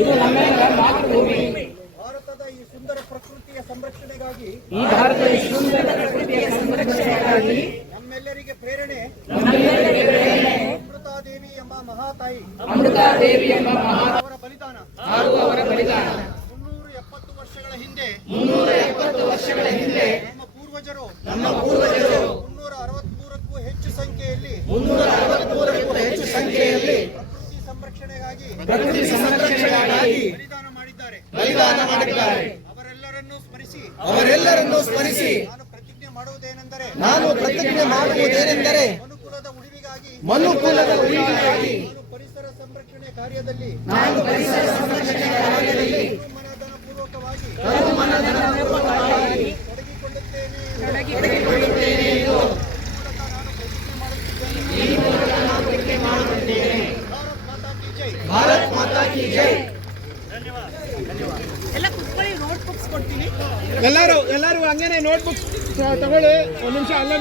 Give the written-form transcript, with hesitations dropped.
ಇದು ನಮ್ಮೆಲ್ಲರ ಮಾತೃಭೂಮಿ. ಭಾರತದ ಈ ಸುಂದರ ಪ್ರಕೃತಿಯ ಸಂರಕ್ಷಣೆಗಾಗಿ ನಮ್ಮೆಲ್ಲರಿಗೆ ಪ್ರೇರಣೆ ಅಮೃತಾದೇವಿ ಎಂಬ ಮಹಾತಾಯಿ ಅವರ ಬಲಿದಾನ 370 ವರ್ಷಗಳ ಹಿಂದೆ ನಮ್ಮ ಪೂರ್ವಜರು 363ಕ್ಕೂ ಹೆಚ್ಚು ಸಂಖ್ಯೆಯಲ್ಲಿ ಪ್ರಕೃತಿ ಸಂರಕ್ಷಣೆಗಾಗಿ ಬಲಿದಾನ ಮಾಡಿದ್ದಾರೆ. ಅವರೆಲ್ಲರನ್ನೂ ಸ್ಮರಿಸಿ ನಾನು ಪ್ರತಿಜ್ಞೆ ಮಾಡುವುದೇನೆಂದರೆ ಮನುಕುಲದ ಉಳಿವಿಗಾಗಿ ಪರಿಸರ ಸಂರಕ್ಷಣೆ ಕಾರ್ಯದಲ್ಲಿ ಮನಃಪೂರ್ವಕವಾಗಿ ತೊಡಗಿಕೊಳ್ಳುತ್ತೇನೆ ಎಂದು ಭಾರತ್ ಮಾತಾ ಕಿ ಜೈ. ಎಲ್ಲ ಕುತ್ಕೊಳ್ಳಿ, ನೋಟ್ ಬುಕ್ಸ್ ಕೊಡ್ತೀನಿ. ಎಲ್ಲರೂ ಹಂಗೇನೆ ನೋಟ್ ಬುಕ್ಸ್ ತಗೊಳ್ಳಿ. ಒಂದು ನಿಮಿಷ ಅಲ್ಲ